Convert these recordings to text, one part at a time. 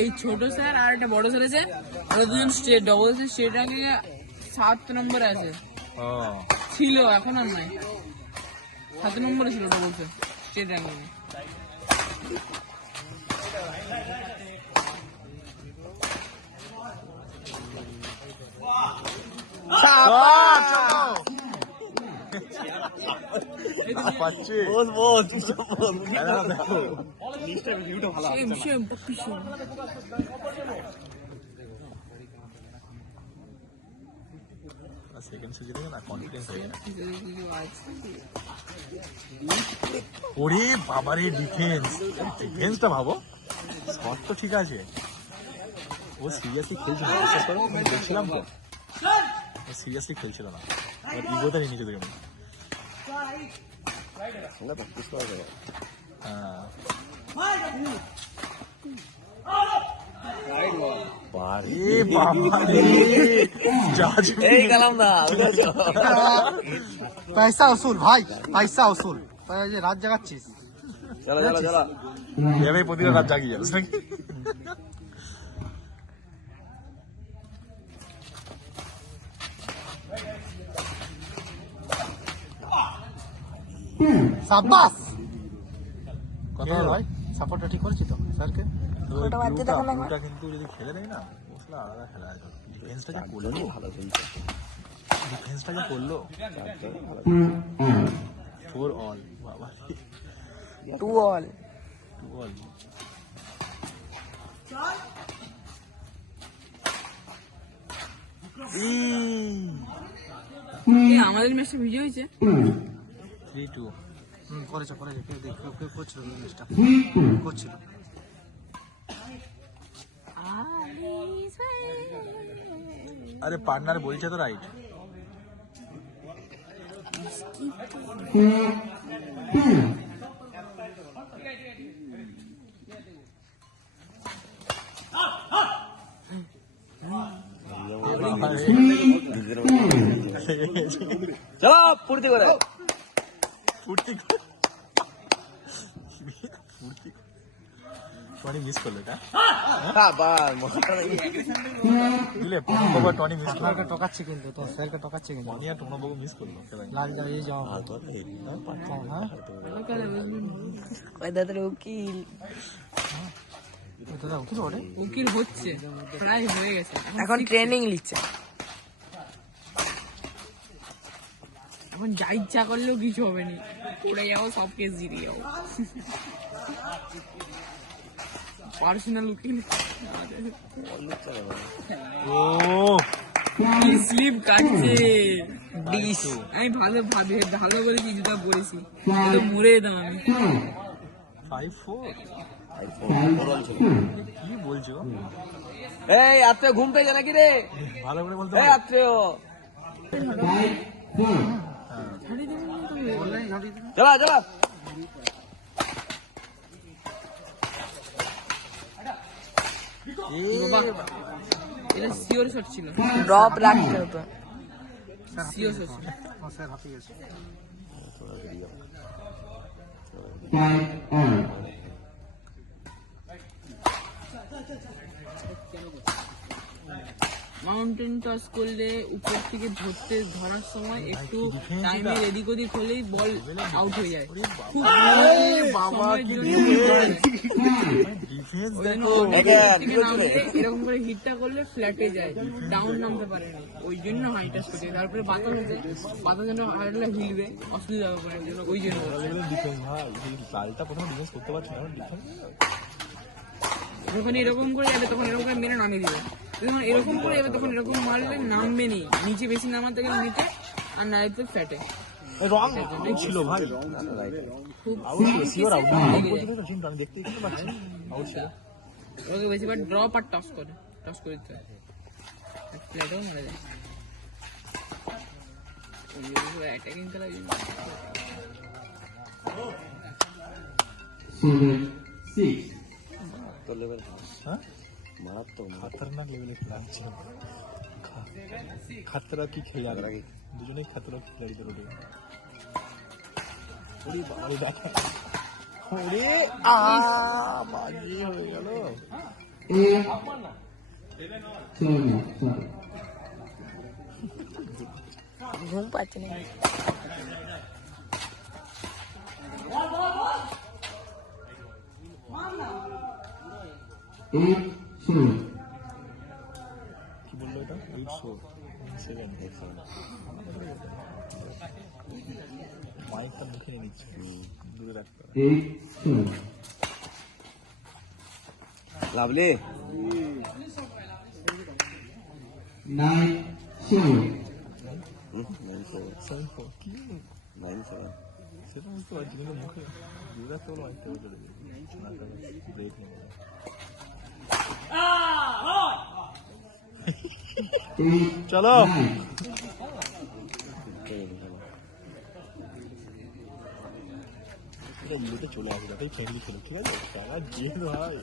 এই ছোট স্যার আর একটা বড় স্যার আছে, ওরা দুজন স্টেট ডবল স্টেট র্যাঙ্কে 7 নম্বরে আছে। ছিল, এখন আর নাই। 7 নম্বরে ছিল ডবল স্যার স্টেট র্যাঙ্কে। ওরে বাবারে ডিফেন্সটা ভাবো, শট তো ঠিক আছে, ও সিরিয়াসলি খেলছিল না, বিশ্বাস করো আমি বলছিলাম তো, ও সিরিয়াসলি খেলছিল না, ওর ইগোটা নিয়ে নিজে দেখে। पैसा वसूल भाई, पैसा वसूल। रात जगाচ্ছিস, প্রতিটা রাত জাগিয়ে যাবে নাকি? সাবাস। কথা ভাই, সাপোর্টটা ঠিক করেছি তো স্যারকে। ওটা কিন্তু যদি খেলে দেয় না, মশলা আলাদা খেলা আছে। ডিফেন্সটা যা করলো, ভালো চলছে, ডিফেন্সটা যা করলো। 4 অল, বাবা 2 অল। আমাদের ম্যাচটা ভিডিও হয়েছে 3-2 করেছে কেউ করছিল ম্যাচটা করছিল। আরে পার্টনার বলছে তো রাইট। চলো ফুর্তি করে টনি মিস করলো এটা, টনি মিস করলো, টকাচ্ছে কিন্তু তোর স্যারকে টকাচ্ছে কিন্তু, টোনাবাবু মিস করলো, লাল এই যাওয়া উকিল উকিল হচ্ছে, প্রায় হয়ে গেছে, এখন ট্রেনিং নিচ্ছে। এখন যা ইচ্ছা করলেও কিছু হবে না, পড়ে যাবো, সব কেস জিরে যাবো। পার্সোনাল উকিল স্লিপ কাটছে। আমি ভালো বলেছি, যেটা বলেছি মরে যেতাম আমি। 5-4 কি বলছো? এই আত্মীয় ঘুম পেয়েছে নাকি রে? ভালো করে বলতে এই আত্মীয় চলা এটা সিওর শট ছিল, ড্রপ রাখতে হতো। সিওর শট ছিল। স্যার হাঁপিয়ে গেছে। মাউন্টেন টস করলে উপর থেকে ধরার সময় একটু টাইমে এদিক ওদিক হলেই বল আউট হয়ে যায়। এরকম করে হিটটা করলে ফ্ল্যাটে যায়, ডাউন নামতে পারে না, ওই জন্য হাই টাচ করছে। তারপরে বাতাস হচ্ছে, বাতাস যেন হাইটটা হিলবে, অসুবিধা হবে ওই জন্য। যখন এরকম করে যাবে তখন এরকম করে মেরে নামিয়ে দিবে, যখন এরকম করে যাবে তখন এরকম মারলে নামবে নি, নিচে বেশি নামাতে গেলে নিতে, আর নাইতে ফ্ল্যাটে ছিল ভাই, ওকে বেশিরভাগ ড্রপ আর টস করে দিতে হয়, ফ্ল্যাটেও মারা যায়। অ্যাটাকিং খেলা খাতারনাক লেভেলে খেলা হচ্ছে, খাতরা কি খেলা, দুজনেই খাতরা খিলাড়িদের ওঠে। ওরে বাজে হয়ে গেল। ঘুম পাচ্ছে না। কি বললো এটা? 8-7 মাইকটা মুখে নিয়ে নিচ্ছে, দূরে রাখতে হবে। লাভলি 7-4 কি 9-7 সেটা বুঝতে পারছি, কিন্তু মুখে দূরে রাখতে হলো মাইকটা বলে দেবে। ব্রেক নেই বলে। চলো বিয়েতে চলে আসবে, তাই ফ্রেন্ডলি ছিল, ঠিক আছে? তারা গেম ভাই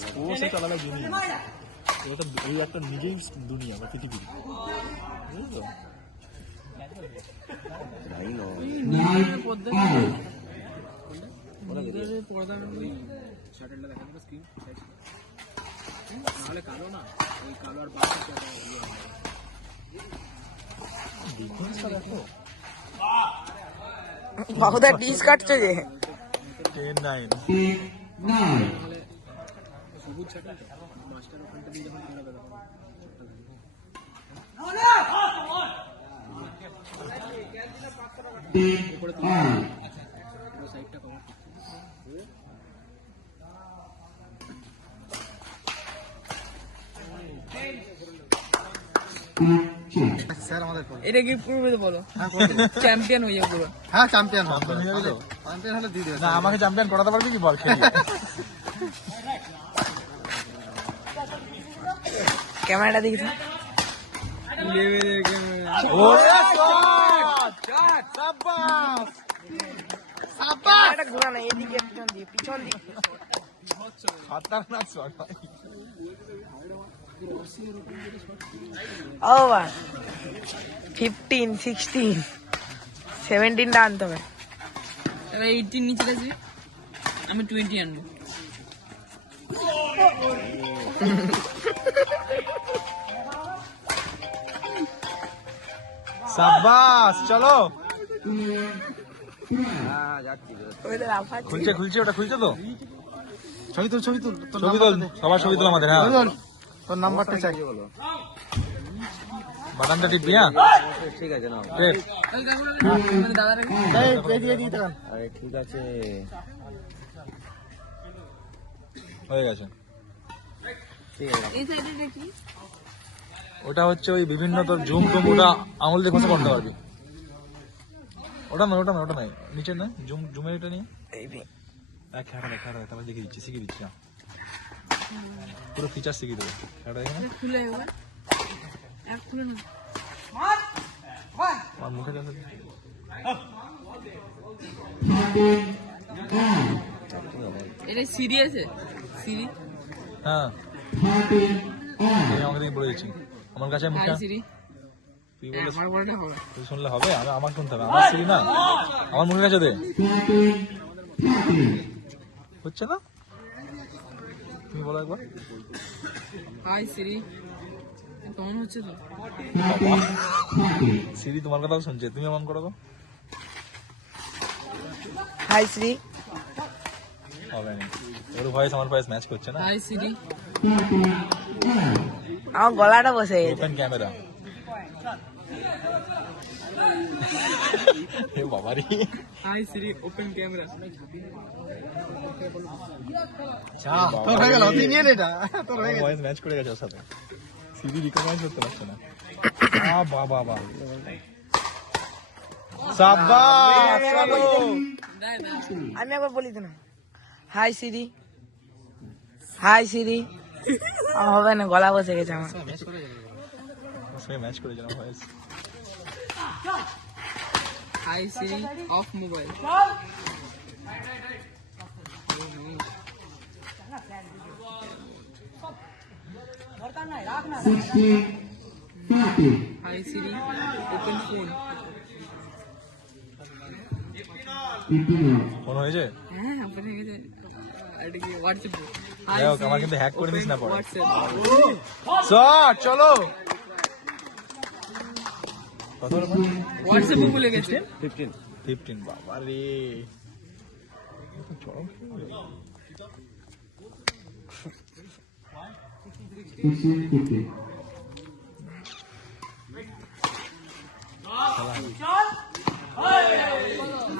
স্পোর্টসে চালানো জিনিস, এটা এই একটা নিজেই দুনিয়া বা পৃথিবী, বুঝলো? ডিফেন্সটা দেখো, বাহুদা ডিস কাটছে যে 10-9 স্যার আমাদের এটা কি করবে তো বলো, চ্যাম্পিয়ন হয়ে যাবে পুরো। হ্যাঁ চ্যাম্পিয়ন চ্যাম্পিয়ন হয়ে গেল। চ্যাম্পিয়ন হলে দিয়ে দেবে। না আমাকে চ্যাম্পিয়ন করাতে পারবি কি বল খেলি? ক্যামেরাটা দেখি তো। ক্যামেরাটা ঘোরা না, এদিকে পিছন দিয়ে, পিছন দিয়ে। খতরনাক শট ভাই। ওভার 15, 16, 17টা আনতে হবে। এবার 18 নিচে আছে, আমি 20 আনবো। সাবাস, চলো। ওদের আফাত খুলছে খুলছে, ওটা খুলছে তো? ছবি তুল, ছবি তুল, তোর ছবি তোল, সবার ছবি তোল আমাদের। হ্যাঁ, নাম্বার তোর নাম্বারটা চাই। বাটনটা টিপবি। হ্যাঁ ঠিক আছে না, টেপ। তাহলে দেখো আমাদের দাদারা এই পেয়ে দিয়ে তখন আরে ঠিক আছে, হয়ে গেছে। এই সাইডে দেখি। ওটা হচ্ছে ওই বিভিন্ন তোর জুম টুম, ওটা আঙুল দিয়ে ঘষে করতে পারবি। ওটা নয়, ওটা নয়, ওটা নয়, নিচে নয়, জুম জুমের এটা নিয়ে খেয়াটা তারপর দেখিয়ে দিচ্ছি, শিখিয়ে দিচ্ছি। পুরো ফিচার শিখিয়ে দেবো। খেয়াটা দেখে না, খুলে এবার এক খুলে না। আমার মুখে কাছে এটা সিরিয়াসে সিরি। হ্যাঁ এই আমাকে দিয়ে বলে দিচ্ছি, আমার কাছে মুখে। হাই সিরি, তুই বলে আমার বড়টা হবে। তুই শুনলে হবে? আমার শুনতে হবে, আমার সিরি না, আমার মুখের কাছে দে। হচ্ছে না, তুমি বলো একবার। হাই সিরি, কেমন হচ্ছে তো? সিরি তোমার কথাও শুনছে, তুমি এমন করো তো। হাই শ্রী। হবে না, ওর ভয়েস আমার ভয়েস ম্যাচ করছে না। হাই সিরি, আমার গলাটা বসে গেছে। Open camera. এ বাবারি, হাই সিরি ওপেন ক্যামেরা। তোর হয়ে গেল, তুই নিয়ে নে এটা, তোর হয়ে গেল। ভয়েস ম্যাচ করে গেছে ওর সাথে, সিরি রিকগনাইজ করতে পারছে না। বাবা বাবা, সাবাস, চলো। আমি একবার বলি তো না, হাই সিরি, হাই সিরি। হবে না, গলা বসে গেছে আমার। ওর সঙ্গে ম্যাচ করে যেন voice. Hi Siri off mobile. Hi Siri open phone. Phone হয়েছে? হ্যাঁ ওপেন হয়ে গেছে। এটা কি হোয়াটসঅ্যাপে? যাই হোক, আমার কিন্তু হ্যাক করে দিস না পরে। হোয়াটসঅ্যাপ স্যার চলো। কত হলো? হোয়াটসঅ্যাপে বলে গেছে। 15 বাবা রে। চরম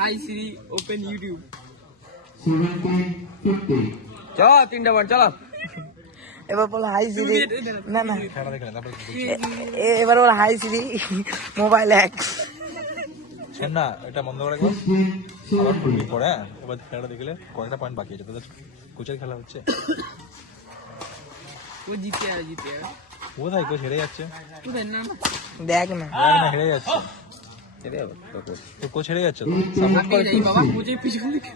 হাই সিরি ওপেন ইউটিউব। চলো 3টা বার চলো। এবার বল হাই সিরি। না না খেলা দেখে না, তারপরে এবার বল হাই সিরি মোবাইল হ্যাক। শোন না, এটা বন্ধ করে একবার। আবার করবি পরে, হ্যাঁ? এবার খেলাটা দেখলে কয়টা পয়েন্ট বাকি আছে তোদের? কোচের খেলা হচ্ছে। ও জিতে আর জিতে আর কোথায় কোচ হেরে যাচ্ছে? কোথায়? না না দেখ না দেখ না, হেরে যাচ্ছে এরে বাবা, তো তো কোচ হেরে যাচ্ছে তো। আগে যাই বাবা, মুঝে পিছন দিকে